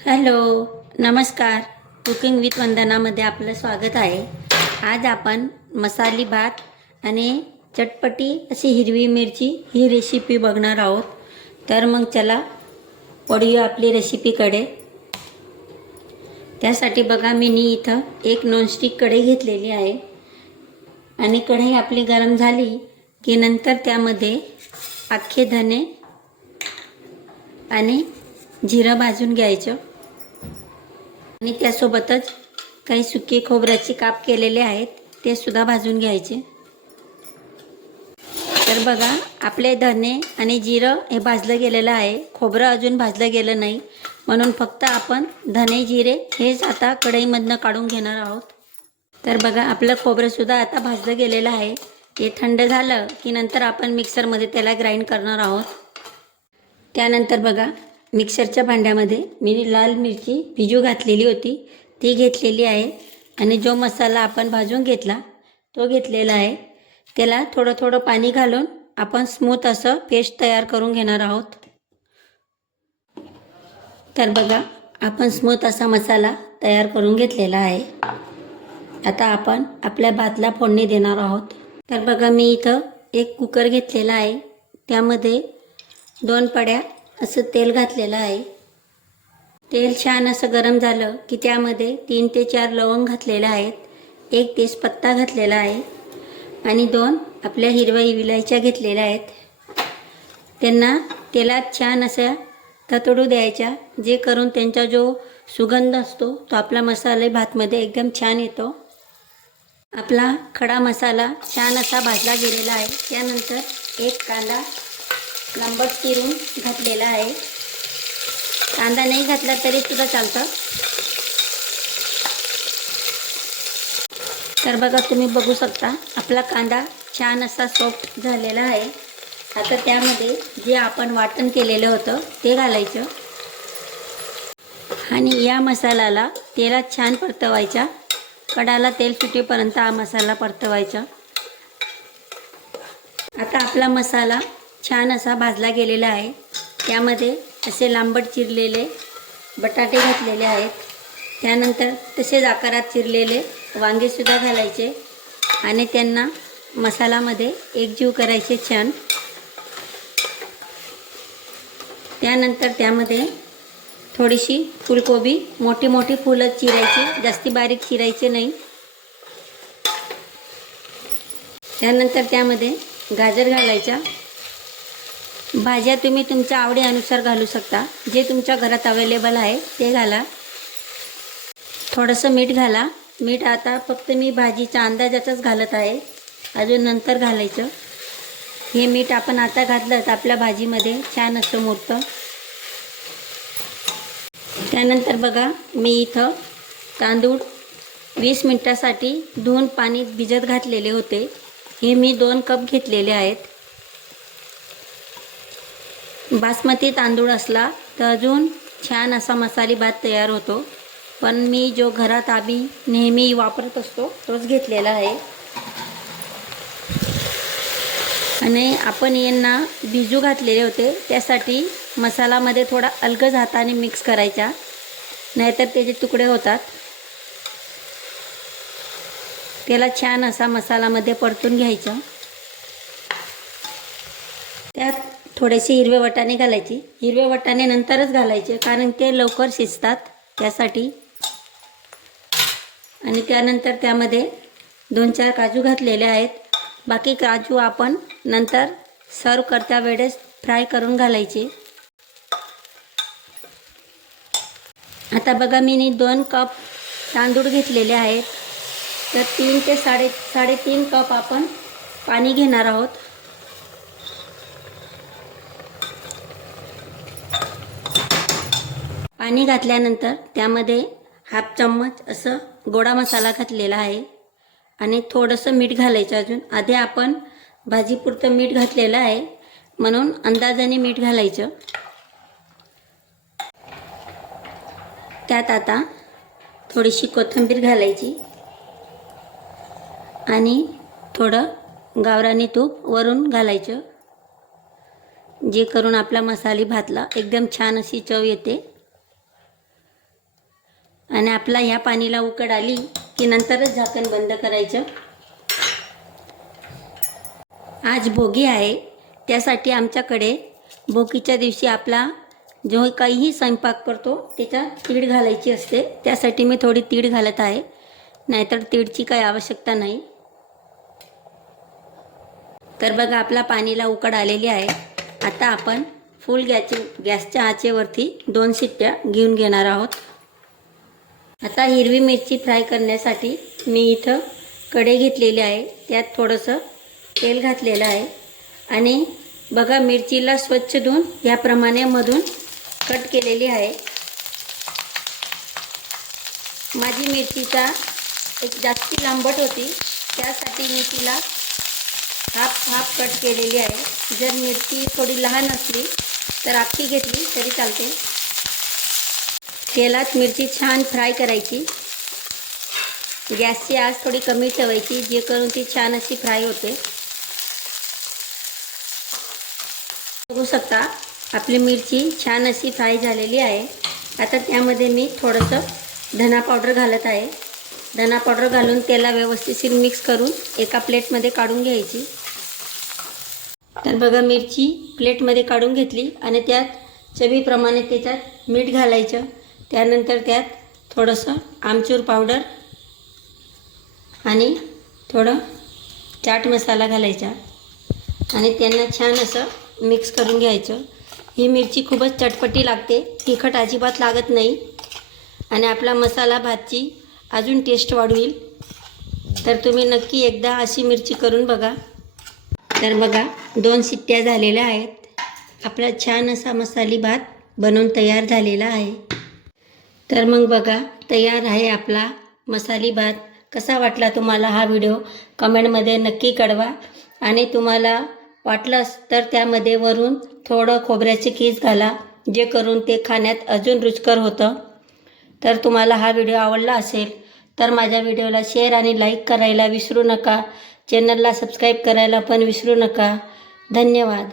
Hello, नमस्कार. Cooking with वंदनामध्ये आपलं स्वागत आहे. आज आपण मसाली भात आणि चटपटी अशी हिरवी मिरची ही रेसिपी बघणार आहोत. तर मग चला वळूया आपली रेसिपीकडे. त्यासाठी बघा मी इथं एक नॉनस्टिक कढई घेतलेली आहे आणि कढई आपली गरम झाली की नंतर त्यामध्ये अख्खे धने आणि जिरं भाजून घ्यायचं आणि त्यासोबतच काही सुके खोबऱ्याचे काप केलेले आहेत ते सुद्धा भाजून घ्यायचे. तर बघा आपले धने आणि जिरं हे भाजलं गेलेलं आहे. खोबरं अजून भाजलं गेलं नाही, म्हणून फक्त आपण धने जिरे हेच आता कढईमधनं काढून घेणार आहोत. तर बघा आपलं खोबरंसुद्धा आता भाजलं गेलेलं आहे. हे थंड झालं की नंतर आपण मिक्सरमध्ये त्याला ग्राइंड करणार आहोत. त्यानंतर बघा मिक्सरच्या भांड्यामध्ये मी लाल मिरची भिजू घातलेली होती ती घेतलेली आहे आणि जो मसाला आपण भाजून घेतला तो घेतलेला आहे. त्याला थोडं थोडं पाणी घालून आपण स्मूथ असं पेस्ट तयार करून घेणार आहोत. तर बघा आपण स्मूथ असा मसाला तयार करून घेतलेला आहे. आता आपण आपल्या भातला फोडणी देणार आहोत. तर बघा मी इथं एक कुकर घेतलेला आहे. त्यामध्ये 2 पड्या असं तेल घातलेलं आहे. तेल छान असं गरम झालं की त्यामध्ये 3 ते 4 लवंग घातलेले आहेत, 1 तेजपत्ता घातलेला आहे आणि 2 आपल्या हिरव्या इलायच्या घेतलेल्या आहेत. त्यांना तेलात छान अशा ततडू द्यायच्या, जे करून त्यांचा जो सुगंध असतो तो आपला मसाले भातमध्ये एकदम छान येतो. आपला खडा मसाला छान असा भाजला गेलेला आहे. त्यानंतर एक कांदा लांबट चिरून घातलेला आहे. कांदा नाही घातला तरी सुद्धा चालतं. तर बघा तुम्ही बघू शकता आपला कांदा छान असा सॉफ्ट झालेला आहे. आता त्यामध्ये जे आपण वाटण केलेलं होतं ते घालायचं आणि या मसाल्याला तेलात छान परतवायचा. कडाला तेल सुटेपर्यंत हा मसाला परतवायचा. आता आपला मसाला छान असा भाजला गेलेला आहे. त्यामध्ये असे लांबट चिरलेले बटाटे घातलेले आहेत. त्यानंतर तसेच आकारात चिरलेले वांगेसुद्धा घालायचे आणि त्यांना मसाल्यामध्ये एकजीव करायचे छान. त्यानंतर त्यामध्ये थोडीशी फुलकोबी मोठी मोठी फुलं चिरायची, जास्ती बारीक चिरायचे नाही. त्यानंतर त्यामध्ये गाजर घालायचा. भाज्या तुम्ही तुमच्या आवडीनुसार घालू शकता, जे तुमच्या घरात अवेलेबल आहे ते घाला. थोडंसं मीठ घाला. मीठ आता फक्त मी भाजीच्या अंदाजातच घालत आहे, अजून नंतर घालायचं. हे मीठ आपण आता घातलं तर आपल्या भाजीमध्ये छान असं मुरतं. त्यानंतर बघा मी इथं तांदूळ 20 मिनिटासाठी धुवून पाणी भिजत घातलेले होते. हे मी 2 कप घेतलेले आहेत. बासमती तांदूळ असला तर अजून छान असा मसाले भात तयार होतो, पण मी जो घरात आम्ही नेहमी वापरत असतो तोच घेतलेला आहे. आणि आपण यांना भिजू घातलेले होते, त्यासाठी मसाल्यामध्ये थोडा अलगद हाताने मिक्स करायचा, नाहीतर त्याचे तुकडे होतात. त्याला छान असा मसाल्यामध्ये परतून घ्यायचं. त्यात थोडेसे हिरवे वाटाणे घालायचे. हिरवे वाटाणे नंतरच घालायचे कारण ते लवकर शिजतात त्यासाठी. आणि त्यानंतर त्यामध्ये 2-4 काजू घातलेले आहेत. बाकी काजू आपण नंतर सर्व करता वेळेस फ्राय करून घालायचे. आता बघा मी 2 कप तांदूळ घेतलेले आहेत, तर 3 ते 3.5 कप आपण पाणी घेणार आहोत. पाणी घातल्यानंतर त्यामध्ये हाफ चम्मच असं गोडा मसाला घातलेला आहे आणि थोडंसं मीठ घालायचं. अजून आधी आपण भाजीपुरतं मीठ घातलेलं आहे, म्हणून अंदाजाने मीठ घालायचं. त्यात आता थोडीशी कोथिंबीर घालायची आणि थोडं गावरानी तूप वरून घालायचं, जे करून आपला मसाले भातला एकदम छान अशी चव येते. आणि आपला ह्या पाणीला उकड आली की नंतरच झाकण बंद करायचं. आज भोगी आहे, त्यासाठी आमच्याकडे भोगीच्या दिवशी आपला जो काहीही स्वयंपाक करतो त्याच्यात तीळ घालायची असते. त्यासाठी मी थोडी तीळ घालत आहे, नाहीतर तीळची काही आवश्यकता नाही. तर बघा आपला पाणीला उकड आलेली आहे. आता आपण फुल गॅसच्या आचेवरती 2 शिट्ट्या घेऊन घेणार आहोत. आता हिरवी मिरची फ्राय करण्यासाठी मी इथं कढई घेतलेली आहे, त्यात थोडंसं तेल घातलेलं आहे. आणि बघा मिरचीला स्वच्छ धुवून याप्रमाणे मधून कट केलेली आहे. माझी मिरचीचा एक जास्ती लांबट होती, त्यासाठी मी तिला हाफ कट केलेली आहे. जर मिरची थोडी लहान असली तर अख्खी घेतली तरी चालते. तेलात मिरची छान फ्राय करायची. गॅसची आच थोडी कमी ठेवायची, जे करून ती छान अशी फ्राय होते. बघू शकता आपली मिरची छान अशी फ्राय झालेली आहे. आता त्यामध्ये मी थोडंसं धना पावडर घालत आहे. धना पावडर घालून त्याला व्यवस्थित मिक्स करून एका प्लेटमध्ये काढून घ्यायची. तर बघा मिरची प्लेटमध्ये काढून घेतली आणि त्यात चवीप्रमाणे त्याच्यात मीठ घालायचं. त्यानंतर त्यात थोडंसं आमचूर पावडर आणि थोडं चाट मसाला घालायचा आणि त्यांना छान असं मिक्स करून घ्यायचं. ही मिरची खूपच चटपटी लागते, तिखट अजिबात लागत नाही आणि आपला मसाला भातची अजून टेस्ट वाढवेल. तर तुम्ही नक्की एकदा अशी मिरची करून बघा. तर बघा 2 शिट्ट्या झालेल्या आहेत. आपला छान असा मसाली भात बनवून तयार झालेला आहे. तर मग बघा तयार आहे आपला मसाली भात. कसा वाटला तुम्हाला हा व्हिडिओ कमेंटमध्ये नक्की कळवा. आणि तुम्हाला वाटलंच तर त्यामध्ये वरून थोडं खोबऱ्याचे कीस घाला, जे करून ते खाण्यात अजून रुचकर होतं. तर तुम्हाला हा व्हिडिओ आवडला असेल तर माझ्या व्हिडिओला शेअर आणि लाईक करायला विसरू नका. चॅनलला सबस्क्राईब करायला पण विसरू नका. धन्यवाद.